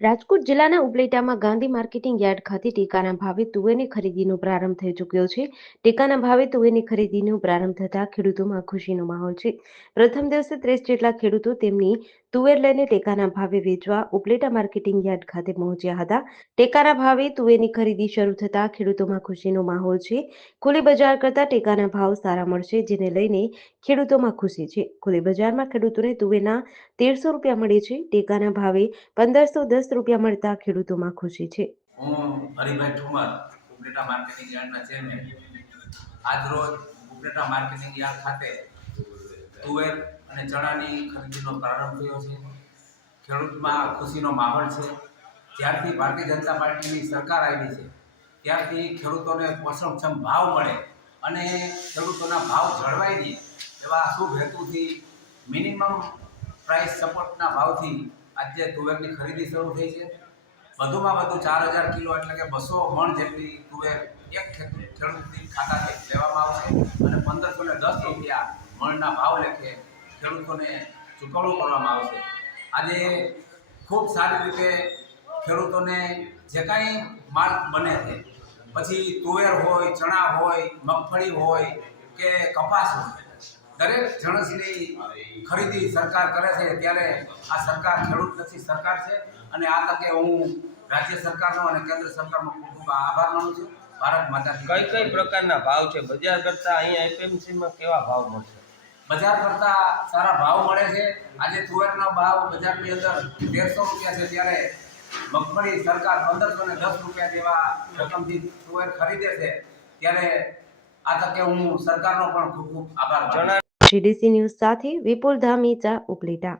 રાજકોટ જિલ્લાના ઉપલેટામાં Gandhi marketing yard ખાતે ટેકાના ભાવે તુવેરની ખરીદીનો પ્રારંભ થઈ ચૂક્યો છે. ટેકાના ભાવે તુવેરની ખરીદીનો પ્રારંભ થતાં ખેડૂતોમાં ખુશીનો માહોલ છે. પ્રથમ દિવસે 30 જેટલા ખેડૂતો તેમની તુવેર લઈને ટેકાના ભાવે વેચવા ઉપલેટા માર્કેટિંગ યાર્ડ ખાતે પહોંચ્યા હતા. ટેકાના ભાવે તુવેરની ખરીદી શરૂ થતાં ખેડૂતોમાં ખુશીનો માહોલ છે. ખુલ્લી બજાર કરતાં ટેકાના ભાવ સારા મળશે, જેને લઈને ખેડૂતોમાં ખુશી છે. ખુલ્લી બજારમાં ખેડૂતોને તુવેરના 1300 રૂપિયા મળે છે. ટેકાના ભાવે 1510 રૂપિયા મળતા ખેડૂતોમાં ખુશી છે. હું હરિભાઈ ઠુમર, ઉપલેટા માર્કેટિંગ યાર્ડના ચેરમેન. આજરોજ ઉપલેટા માર્કેટિંગ યાર્ડ ખાતે તુવેર અને ચણાની ખરીદીનો પ્રારંભ થયો છે. ખેડૂતમાં ખુશીનો માહોલ છે. જ્યારથી ભારતીય જનતા પાર્ટીની સરકાર આવી છે ત્યારથી ખેડૂતોને પોષણક્ષમ ભાવ મળે અને ખેડૂતોના ભાવ જળવાઈ રહે એવા શુભ હેતુથી મિનિમમ પ્રાઇસ સપોર્ટના ભાવથી આજે તુવેરની ખરીદી શરૂ થઈ છે. વધુમાં વધુ 4000 કિલો એટલે કે 200 મણ જેટલી તુવેર એક ખેડૂતની ખાતાથી લેવામાં આવશે અને 1510 રૂપિયા મણના ભાવ લેખે ખેડૂતોને ચૂકવણું કરવામાં આવશે. આજે ખૂબ સારી રીતે ખેડૂતોને જે કાંઈ માલ બને છે, પછી તુવેર હોય, ચણા હોય, મગફળી હોય કે કપાસ હોય, દરેક જણસની ખરીદી સરકાર કરે છે. ત્યારે આ સરકાર ખેડૂતલક્ષી સરકાર છે અને આ તકે હું રાજ્ય સરકારનો અને કેન્દ્ર સરકારનો ખૂબ ખૂબ આભાર માનું છું. ભારત માતા કઈ કઈ પ્રકારના ભાવ છે? બજાર કરતા અહીંયા એપીએમસીમાં કેવા ભાવ મળશે? બજાર કરતા સારા ભાવ મળે છે. આજે તુવેરનો ભાવ બજારની અંદર 1300 રૂપિયા છે, ત્યારે મગફળી સરકાર 1510 રૂપિયા જેવા રકમથી તુવેર ખરીદે છે. ત્યારે આ તકે હું સરકારનો પણ ખૂબ ખૂબ આભાર માનું છું. GDC ન્યૂઝ સાથે વિપુલ ધામીચા, ઉપલેટા.